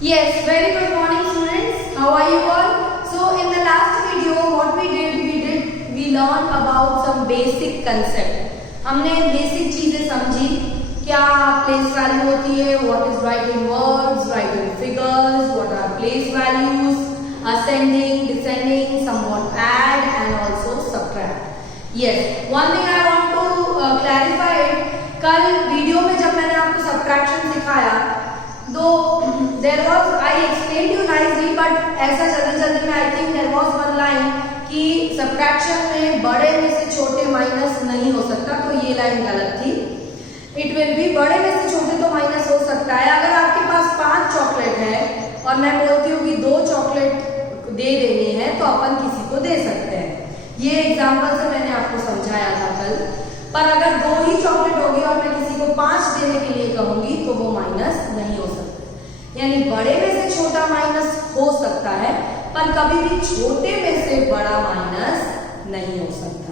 Yes, very good morning students. How are you all? So in the last video what we learned about some basic concept. हमने basic चीजें समझी, क्या place value होती है, what is write in words, write in figures, what are place values, ascending, descending, somewhat add and also subtract. Yes, one thing I want to clarify it. कल video में जब मैंने आपको subtraction सिखाया तो there was I explained you nicely, but ऐसा जल्दी में I think there was one line कि subtraction में बड़े में से छोटे माइनस नहीं हो सकता, तो ये लाइन गलत थी. It will be बड़े में से छोटे तो माइनस हो सकता है. अगर आपके पास 5 चॉकलेट है और मैं बोलती हूँ कि 2 चॉकलेट दे देनी है तो अपन किसी को दे सकते हैं. ये एग्जाम्पल से मैंने आपको समझाया था कल. पर अगर 2 ही चॉकलेट होगी और मैं किसी को 5 देने के लिए कहूंगी तो वो माइनस नहीं हो सकता. यानी बड़े में से छोटा माइनस हो सकता है पर कभी भी छोटे में से बड़ा माइनस नहीं हो सकता.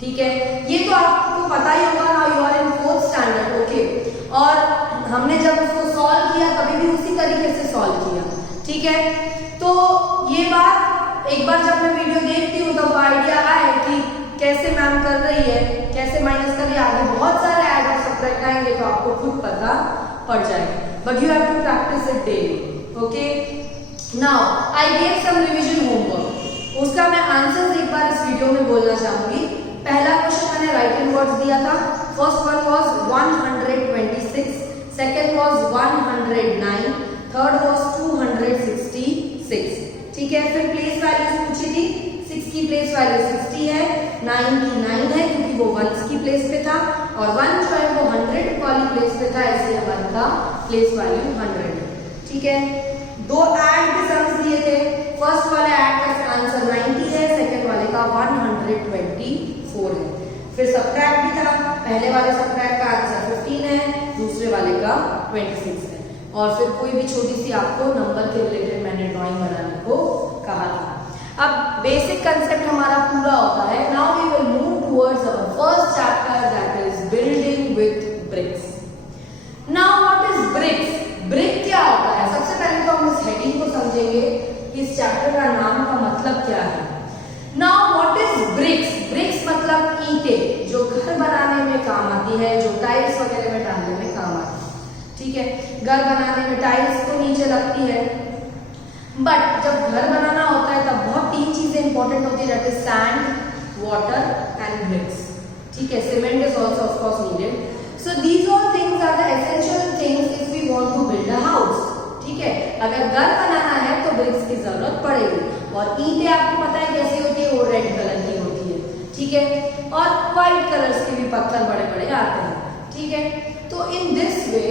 ठीक है, ये तो आपको पता ही होगा. Now you are in 4th standard. Okay, और हमने जब उसको सॉल्व किया कभी भी उसी तरीके से सॉल्व किया. ठीक है, तो ये बात एक बार जब मैं वीडियो देखती हूँ तब आइडिया आए कि कैसे मैम कर रही है, कैसे माइनस कर रही है. आगे बहुत सारे ऐड और सब्ट्रैक्ट आएंगे तो आपको खुद पता पड़ जाएगा. But you have to practise it daily. Okay, now I gave some revision homework. उसका मैं आंसर एक बार इस वीडियो में बोलना चाहूंगी. पहला क्वेश्चन मैंने राइट इन वर्ड्स दिया था. First one was 126, second was 109, third was 266. ठीक है, फिर प्लेस वैल्यूज पूछी थी. 6 की प्लेस वैल्यू 60 है, 9 की 9 है क्योंकि वो 1 की प्लेस पे था, और 1 जो है वो 100 वाली प्लेस पे था, इसलिए 1 का प्लेस वैल्यू 100 है. ठीक है, 2 ऐड के सम्स दिए थे. फर्स्ट वाले ऐड का आंसर 90 है, सेकंड वाले का 124 है. फिर सब्ट्रैक्ट भी था. पहले वाले सब्ट्रैक्ट का आंसर 15 है, दूसरे वाले का 26 है. और फिर कोई भी छोटी सी आपको नंबर के रिलेटेड मैंने ड्राइंग बनाने को कहा था. अब बेसिक कंसेप्ट हमारा पूरा होता है. Now we will move towards our first chapter, that is building with bricks. Now what is bricks? Brick क्या होता है? सबसे पहले तो हम इस हेडिंग को समझेंगे कि इस चैप्टर का नाम का मतलब क्या है. Now what is bricks? Bricks मतलब ईंटें, जो घर बनाने में काम आती है, जो टाइल्स वगैरह में डालने में काम आती है. ठीक है, घर बनाने में टाइल्स तो नीचे लगती है, बट जब घर बनाना होता है तब बहुत 3 चीजें इंपॉर्टेंट होती है, that is sand, water and bricks. ठीक है, cement is also of course needed. So these all things are the essential things if we want to build a house. ठीक है, अगर घर बनाना है तो ब्रिक्स की जरूरत पड़ेगी. और ईंटें आपको पता है कैसी होती है, वो रेड कलर की होती है. ठीक है, और व्हाइट कलर्स के भी पत्थर बड़े बड़े आते हैं. ठीक है, तो in this way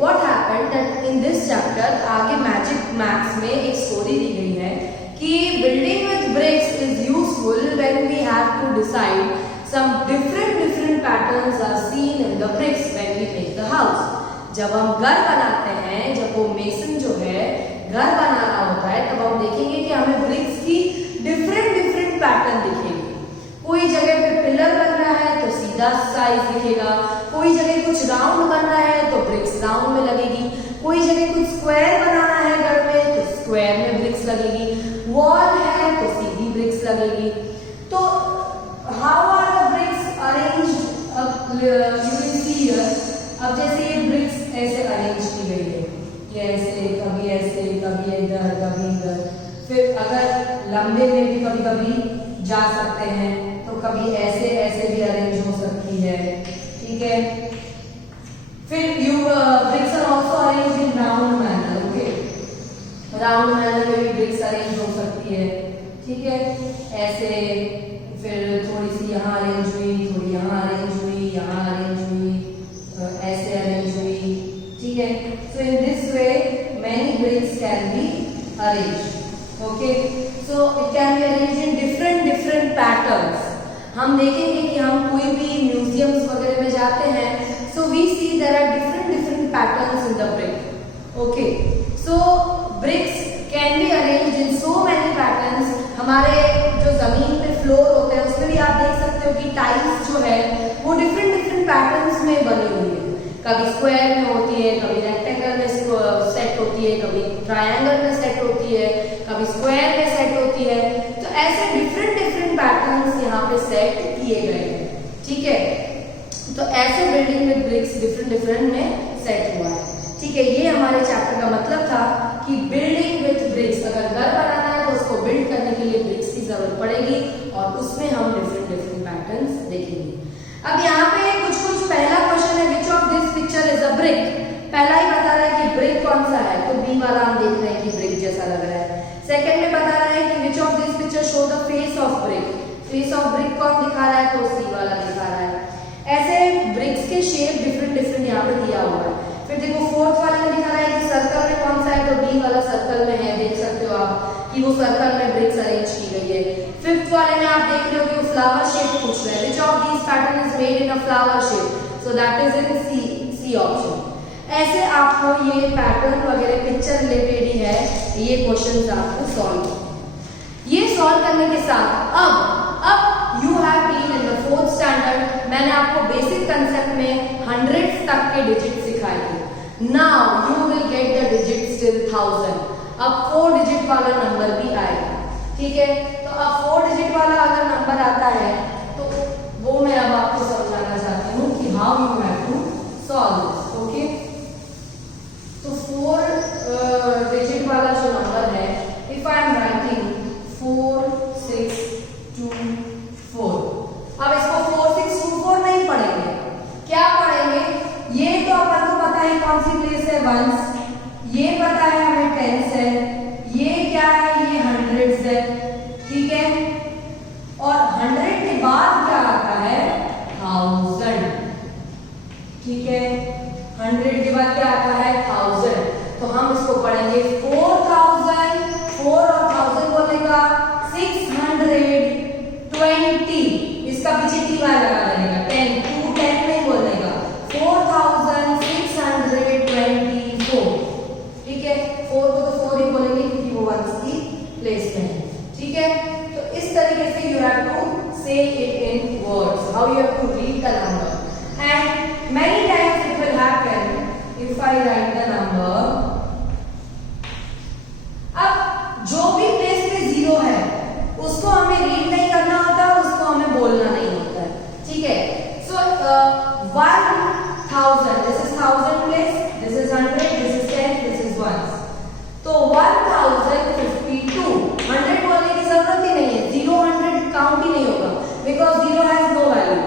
what happened that in this chapter आगे मैजिक मैथ्स में एक स्टोरी दी गई है कि building with bricks is useful when we have to decide some different patterns are seen in the bricks when we make the house. जब हम घर बनाते हैं, जब वो मेसन जो है घर बनाना होता है, तब हम देखेंगे कि हमें ब्रिक्स की डिफरेंट पैटर्न दिखेगी. कोई जगह पे पिलर बन रहा है तो सीधा साइज दिखेगा, कोई जगह कुछ राउंड बन रहा है तो ब्रिक्स राउंड में लगेगी, कोई जगह कुछ स्क्वायर बनाना है घर में तो स्क्वायर में ब्रिक्स लगेगी, वॉल है तो सीधी ब्रिक्स लगेगी. तो how are the bricks arranged? You can see here. अब जैसे ये ब्रिक्स ऐसे अरेंज की गई है, ये ऐसे, कभी इधर कभी इधर. फिर अगर लंबे में भी कभी जा सकते हैं तो कभी ऐसे भी अरेंज हो सकती है. ठीक है, फिर you bricks are also arranged in round manner. Okay, round manner में भी ब्रिक्स अरेंज हो सकती है. ठीक है, ऐसे, फिर थोड़ी सी यहाँ अरेंज हुई, थोड़ी यहाँ अरेंज हुई, यहाँ अरेंज हुई, ऐसे अरेंज हुई. ठीक है, so in this way many bricks can be arranged. Okay, so it can be arranged in different patterns. हम देखेंगे कि हम कोई भी म्यूजियम्स वगैरह में जाते हैं, so we see there are different patterns in the brick. Okay, so bricks can be arranged in so many patterns. हमारे जो जमीन पे फ्लोर होते हैं उसमें भी आप देख सकते हो कि टाइल्स जो है वो डिफरेंट पैटर्न्स में बनी हुई है. कभी स्क्वायर में होती है, कभी रेक्टेंगल में सेट होती है, है, कभी ट्रायंगल में सेट होती है, कभी स्क्वायर में सेट होती है। तो ऐसे डिफरेंट डिफरेंट पैटर्न्स यहाँ पे सेट किए गए हैं, ठीक है। तो ऐसे building with bricks different different में सेट हुआ है, ठीक है। ये हमारे चैप्टर का मतलब था कि बिल्डिंग विद ब्रिक्स, अगर घर बनाना है तो उसको बिल्ड करने के लिए ब्रिक्स की जरूरत पड़ेगी और उसमें हम डिफरेंट डिफरेंट पैटर्न्स देखेंगे। अब यहाँ पे कुछ पहला क्वेश्चन है, which of this picture is a brick. पहला ही बता रहा है कि ब्रिक कौन सा है, तो बी वाला हम देख रहे हैं कि ब्रिक जैसा लग रहा है। सेकंड में बता रहा है कि which of this picture show the face of brick. Face of brick कौन दिखा रहा है, तो सी वाला दिखा रहा है। ऐसे ब्रिक्स के शेप डिफरेंट डिफरेंट यहाँ पे दिया हुआ है। फिर देखो फोर्थ वाले में दिखा रहा है कि सर्कल में कौन सा है, तो बी वाला सर्कल में है, देख सकते हो आप कि वो सर्कल में ब्रिक्स अरेंज की गई है। फिफ्थ वाले में आप देख रहे हो कि वो फ्लावर शेप पूछ रहा है, which of these pattern is made in a flower shape, so that is in C option. ऐसे आपको ये पैटर्न वगैरह पिक्चर रिलेटेड ही है, ये क्वेश्चंस आपको सॉल्व। ये सॉल्व करने के साथ अब you have been in the 4th standard. मैंने आपको बेसिक कंसेप्ट में 100 तक के डिजिट सिखाए थे। Now you will get the digit till 1000। अब 4 डिजिट वाला नंबर भी आएगा, ठीक है। तो अब 4 डिजिट वाला अगर नंबर आता है तो वो मैं अब आपको समझाना चाहती हूँ कि how you have to solve this, okay. तो 4 डिजिट वाला जो नंबर है, इफ आई एम राइटिंग 4 6 2 4, अब इसको 4 6 2 4 नहीं पढ़ेंगे, क्या पढ़ेंगे? ये तो अपन को पता है कौन सी प्लेस है, वंस। ये पता है हमें टेंस है, ये क्या है, ये हंड्रेड्स है, ठीक है। और 100 के बाद क्या आता है, 1000, ठीक है। 100 के बाद क्या आता है, 1000। तो हम इसको पढ़ेंगे 4000, 4 और 1000 बोलेगा 620। इसका पीछे टी वाई लगा देगा, 10 2 10 नहीं बोलेगा, 4624, ठीक है। 4 को तो 4 ही बोलेंगे क्योंकि वो वंस की प्लेस में है, ठीक है। तो इस तरीके से you have to say it in words, how you have to read the number. And many times it will happen if I write the number. अब जो भी प्लेस पे 0 है उसको हमें रीड नहीं करना होता, उसको हमें बोलना नहीं होता है, ठीक है। सो 1000, this is 1000 place, this is 100, this is 10, this is 1। तो 1052, 100 बोलने की जरूरत ही नहीं है, 0 100 काउंट ही नहीं होगा, बिकॉज 0 हैज नो वैल्यू।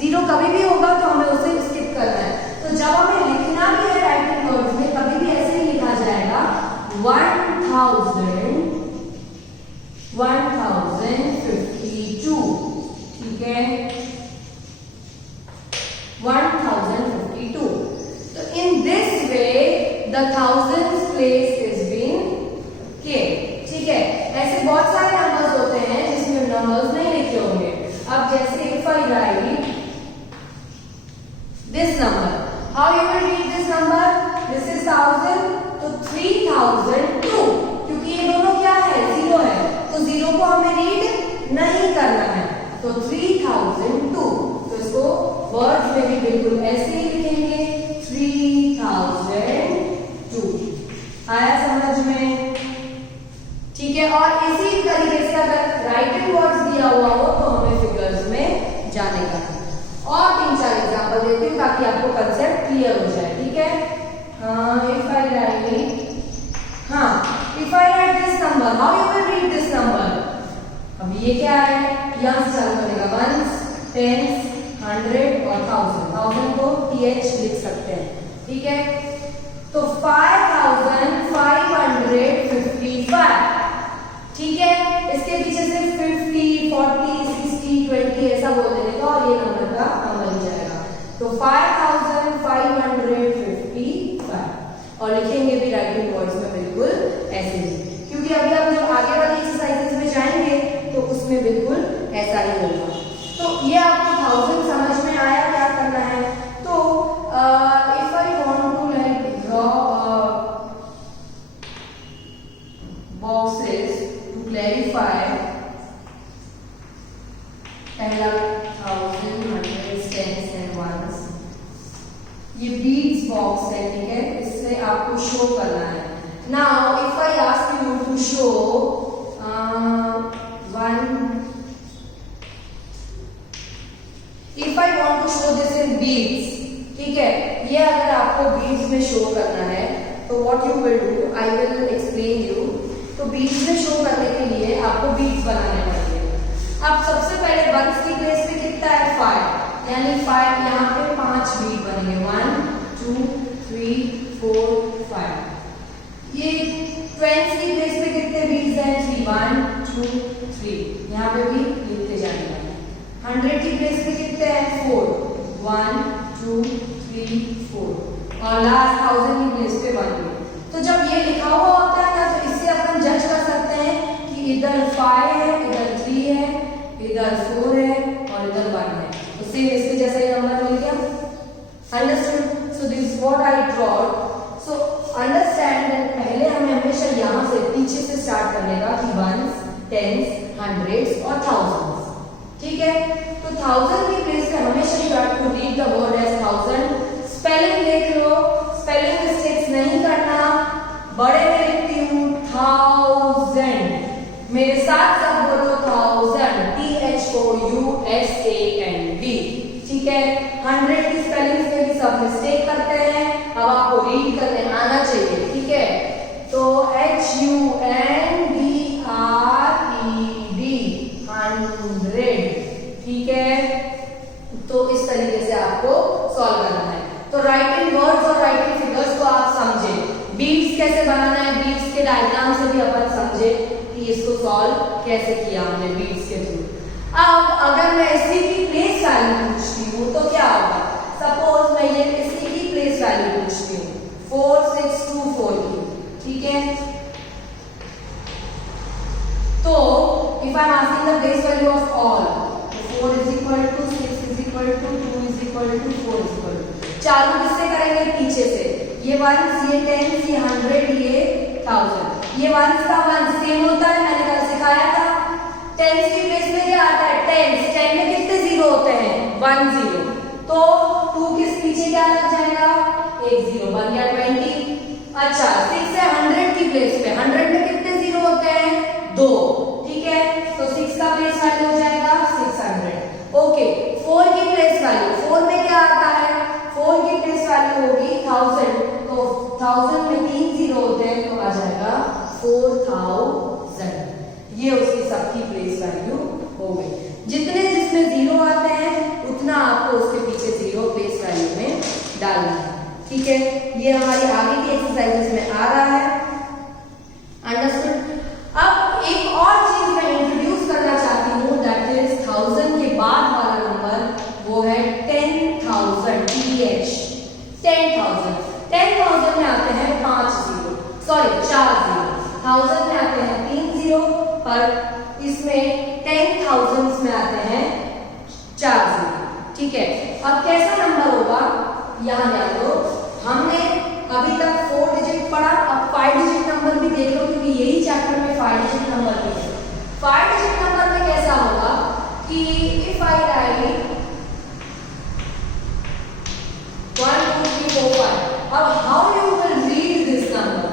0 कभी भी होगा तो हमें उसे स्किप करना है। तो जब हमें लिखना भी है राइटिंग वर्ड्स में, कभी भी ऐसे ही लिखा जाएगा 1052, ठीक है, 1052। तो in this way the 1000th place is been kept, ठीक है। ऐसे बहुत सारे नंबर्स होते हैं जिसमें नंबर्स नहीं लिखे होंगे। अब जैसे if I right this number, how you will read this number, this is 1000, तो 3002, क्योंकि ये दोनों क्या है, 0 है, तो 0 को हमें रीड नहीं करना है, तो 3002। तो इसको वर्ड्स में भी बिल्कुल ऐसे ही लिखेंगे, 3002। आया समझ में, ठीक है। और इसी तरीके से अगर राइटिंग वर्ड्स दिया हुआ हो तो हमें फिगर्स में जाने का है। और 3-4 एग्जांपल देती हूँ ताकि आपको कंसेप्ट क्लियर हो जाए, ठीक है। If I right this number, how you will read this number. अब ये क्या है, यहां से चालू करेगा, 1s 10s 100 और 1000 को th लिख सकते हैं, ठीक है। तो 5555, ठीक है। इसके पीछे से 50 40 60 20 ऐसा बोल देने का और ये नंबर का नंबर ही जाएगा। तो 5555 और लिखेंगे भी राइटिंग वर्ड्स में बिल्कुल ऐसे ही, क्योंकि अभी हम जब आगे वाली एक्सरसाइजेस में जाएंगे तो उसमें बिल्कुल ऐसा ही होगा। तो ये आपको 1000 समझ में आया, क्या करना है। तो if I want to like draw boxes to clarify, पहला 1000 100 10s एंड 1s, ये बीड्स बॉक्स है, ठीक है। इससे आपको शो करना है Now, if I ask you to show if I want to show this in beads, ठीक है, ये अगर आपको beads में show करना है तो what you will do, I will explain you. तो beads में show करने के लिए आपको beads बनाने पड़ेंगे. अब सबसे पहले वंस की प्लेस पे कितना है 5, यानी 5 यहाँ पे 5 बीड बनेंगे 1 2 3 4 5. ये 20 की प्लेस पे कितने बीड्स हैं 3 1 2 3, यहाँ पे भी लिखते जाएंगे. 100 की प्लेस पे कितने हैं 4 1 2 3 4 और लास्ट 1000 की प्लेस पे 1 बीड. तो जब ये लिखा हुआ होता है ना तो इससे अपन जज कर सकते हैं कि इधर 5 है, इधर 3 है, इधर 4 है और इधर 1 है. तो सेम इसके जैसा ही नंबर मिल गया. Understood? So this is what I drawed. So understand that पहले हमें हमेशा यहाँ से पीछे से स्टार्ट करने का कि वंस, टेंस, हंड्रेड्स और थाउजेंड्स. ठीक है, तो 1000 की प्लेस पे हमेशा you have to read the word as 1000. Spelling देख लो, स्पेलिंग मिस्टेक्स नहीं करना. बड़े में लिखती हूँ 1000, मेरे साथ सब बोलो 1000, THOUSAND. ठीक है, 100 की स्पेलिंग में भी सब मिस्टेक करते हैं. अब आपको रीड करने आना चाहिए. ठीक है, तो HUNDRED 100. ठीक है, तो इस तरीके से आपको सॉल्व करना है. तो राइटिंग वर्ड्स और राइटिंग फिगर्स को आप समझे. बीट्स कैसे बनाना है, बीट्स के डायग्राम से भी अपन समझे कि इसको सॉल्व कैसे किया हमने बीट्स के थ्रू. अब अगर मैं इसी की प्लेस वैल्यू पूछती हूँ तो क्या होगा. सपोज मैं ये इसी की प्लेस वैल्यू पूछती हूँ 4624 की. ठीक है, तो if I am asking the place value of all, 4 is equal to 6 is equal to 2 is equal to 4 is equal to. चालू किससे करेंगे, पीछे से. ये वंस, ये टेंस, ये 100, ये 1000. ये वंस का वंस सेम होता है, मैंने कल सिखाया था. टेंस की प्लेस में क्या आता है, टेंस. 10 में कितने जीरो होते हैं 1 0. तो 2 किस पीछे क्या लग जाएगा, 1 0, बन गया 20. अच्छा, 6 है 100 की प्लेस पे. 100 में कितने जीरो होते हैं 2. ठीक है, तो 6 का प्लेस वैल्यू हो जाएगा 600. ओके, 4 की प्लेस वैल्यू, 4 में क्या आता है, 4 की प्लेस वैल्यू होगी 1000. तो 1000 में 3 जीरो होते हैं तो आ जाएगा 4000. ये उसकी सबकी प्लेस वैल्यू हो गई. जितने जिसमें जीरो आते हैं उतना आपको उसके पीछे जीरो प्लेस वैल्यू में डालना है. ठीक है, ये हमारी आगे की एक्सरसाइजेस में आ रहा है. अंडरस्टूड? अब एक और चीज मैं इंट्रोड्यूस करना चाहती हूँ, दैट इज 1000 के बाद वाला नंबर, वो है 10,000. TH 10,000. 10,000 में आते हैं 5 जीरो, सॉरी 4 जीरो. 1000 में आते हैं 3 जीरो, पर इसमें 10,000 में आते हैं 4 जीरो. ठीक है, अब कैसा नंबर होगा, यहाँ ध्यान दो. हमने अभी तक 4 डिजिट पढ़ा, अब 5 डिजिट नंबर भी देख लो, क्योंकि यही चैप्टर में 5 डिजिट नंबर भी है. 5 डिजिट नंबर में कैसा होगा कि इफ आई राइट 1 2 3 4 5, अब how you will read this number.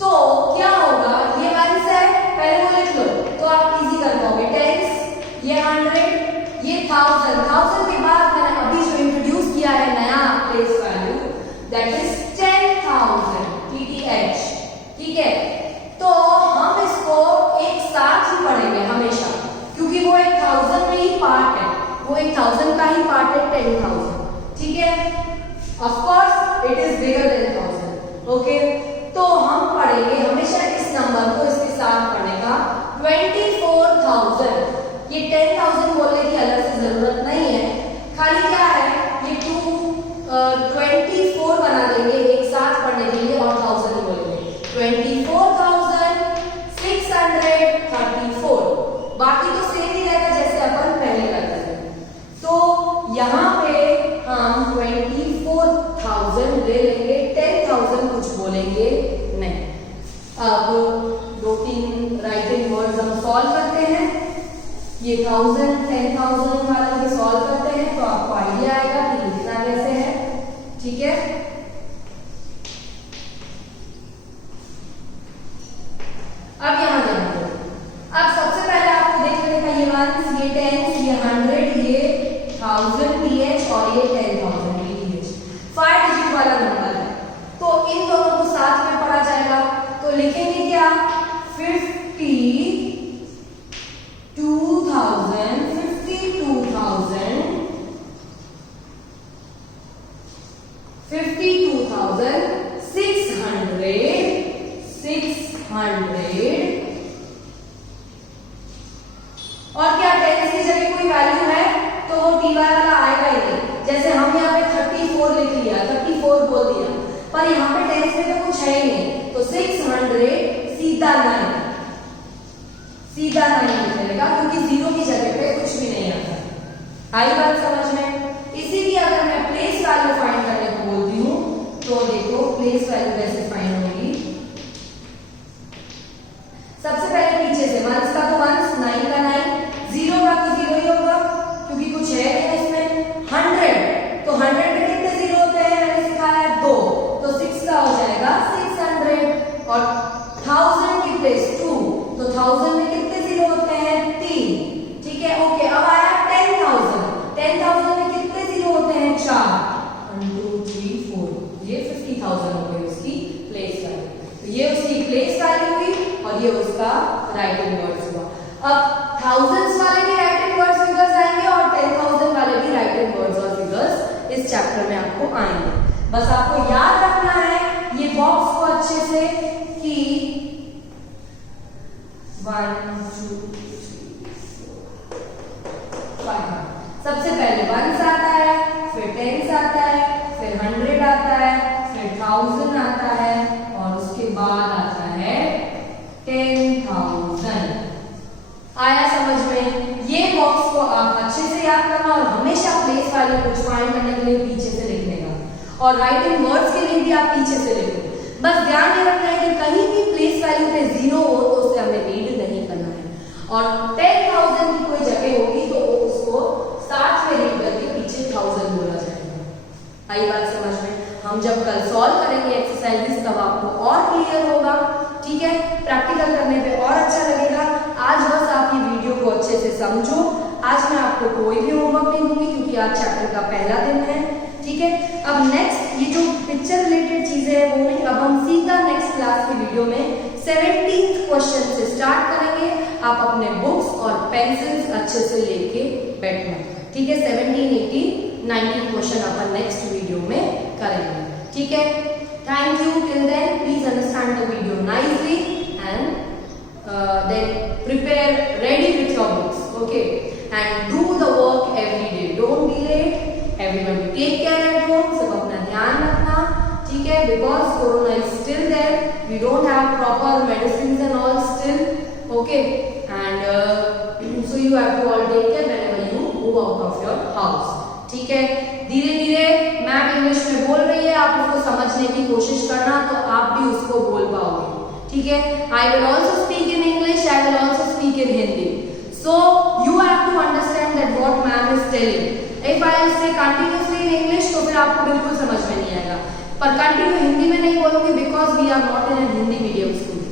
तो क्या होगा, ये वंस है, पहले वो लिख लो तो आप इजी कर पाओगे. टेंस, ये 100, ये 1000. 1000 के बाद मैंने अभी जो इंट्रोड्यूस किया है नया place value, that is 10,000. TTH. ठीक है, तो हम इसको एक साथ ही पढ़ेंगे हमेशा, क्योंकि वो एक 1000 में ही पार्ट है, वो एक 1000 का ही पार्ट है 10,000. ठीक है, of course it is bigger than 1000. Okay, तो हम पढ़ेंगे हमेशा इस नंबर को इसके साथ पढ़ने का 24,000. ये 10,000 बोलने की अलग से जरूरत नहीं है, खाली क्या है, ये 24 बना देंगे एक साथ पढ़ने के लिए और 1000 बोलेंगे. 24,634. बाकी तो सेम ही रहेगा जैसे अपन पहले करते थे. तो यहाँ पे हम 24,000 ले लेंगे, 10,000 कुछ बोलेंगे नहीं. अब 2-3 राइटिंग वर्ड्स हम सॉल्व करते हैं. ये 1000 10,000 वाला भी सॉल्व करते हैं तो आपको आइडिया आएगा कि लिखना कैसे है. ठीक है, 600 और क्या टेंस की जगह कोई वैल्यू है तो वो टी वाई वाला आएगा ही नहीं। जैसे हम यहाँ पे 34 लिख लिया, 34 बोल दिया, पर यहाँ पे टेंस में तो कुछ है ही नहीं, तो 600 सीधा 9 लिखेगा क्योंकि जीरो की जगह पे कुछ भी नहीं आता। आई बात समझ में? इसीलिए अगर मैं प्लेस वैल्यू फाइंड करने को बोलती हूँ तो देखो प्लेस वैल्यू कैसे फाइंड होगी। सबसे पहले पीछे से वंस का तो वंस, 9 का 9, जीरो का तो जीरो ही होगा क्योंकि कुछ है नहीं इसमें। 100 तो 100 में कितने जीरो होते हैं मैंने सिखाया है 2, तो 6 का हो जाएगा 600। और 1000 की प्लेस 2, तो 1000 में कितने जीरो होते हैं 3। ठीक है, ओके। अब आया 10,000 में कितने जीरो होते हैं 4, 1 2 3 4, ये 50,000 हो गई उसकी प्लेस वैल्यू। तो ये उसकी प्लेस वैल्यू हुई और ये उसका राइटिंग वर्ड्स हुआ। अब थाउजेंड्स वाले भी राइटिंग वर्ड्स फिगर्स आएंगे और 10,000 वाले भी राइटिंग वर्ड्स और फिगर्स इस चैप्टर में आपको आएंगे। बस आपको याद रखना है ये बॉक्स को अच्छे से कि 1 2 3 4 5। सबसे पहले 1s आता है, फिर 10s आता है, फिर 100 आता है, फिर 1000 आता है और उसके बाद आता है 10,000। आया समझ में? ये बॉक्स को आप अच्छे से याद करना और हमेशा प्लेस वैल्यू कुछ फाइंड करने के लिए पीछे से लिखने का, और राइटिंग वर्ड्स के लिए भी आप पीछे से लिखो। बस ध्यान ये रखना है कि कहीं भी प्लेस वैल्यू पे जीरो हो तो उसे हमें रीड नहीं करना है, और 10,000 की कोई जगह होगी तो उसको साथ में रीड करके पीछे 1000 बोला जाएगा। आई बात समझ में? हम जब कल सॉल्व करेंगे एक्सरसाइजेस तब आपको और क्लियर होगा। ठीक है, प्रैक्टिकल करने पे और अच्छा लगेगा। आज बस आप ये वीडियो को अच्छे से समझो। आज मैं आपको कोई भी होमवर्क नहीं दूंगी क्योंकि आज चैप्टर का पहला दिन है। ठीक है, अब नेक्स्ट ये जो पिक्चर रिलेटेड चीजें है वो नहीं, अब हम सीधा नेक्स्ट क्लास की वीडियो में 17th क्वेश्चन से स्टार्ट करेंगे। आप अपने बुक्स और पेंसिल्स अच्छे से लेके बैठना। ठीक है, 17, 18, 19 क्वेश्चन अपन नेक्स्ट वीडियो में करेंगे। ठीक है, thank you. Till then please understand the video nicely and then prepare ready with your books, okay, and do the work every day, don't delay it. Everybody take care at home, सब अपना ध्यान रखना। ठीक है, because corona is still there, we don't have proper medicines and all still, okay, and so you have to all take care whenever you move out of your house. ठीक है, धीरे धीरे मैम इंग्लिश में बोल रही है, आप उसको समझने की कोशिश करना तो आप भी उसको बोल पाओगे। ठीक है, I will also speak in English, I will also speak in Hindi, so you have to understand that what ma'am is telling. If I will say continuously in English तो फिर आपको बिल्कुल समझ में नहीं आएगा, पर कंटिन्यू हिंदी में नहीं बोलूंगी because we are not in a Hindi medium school,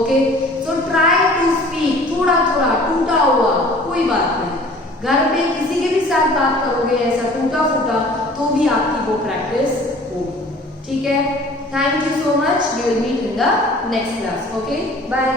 okay, so try to speak थोड़ा थोड़ा, टूटा हुआ कोई बात नहीं, घर पे किसी के भी साथ बात करोगे ऐसा टूटा फूटा तो भी आपकी वो प्रैक्टिस होगी। ठीक है, thank you so much, we will meet in the next class, okay, bye.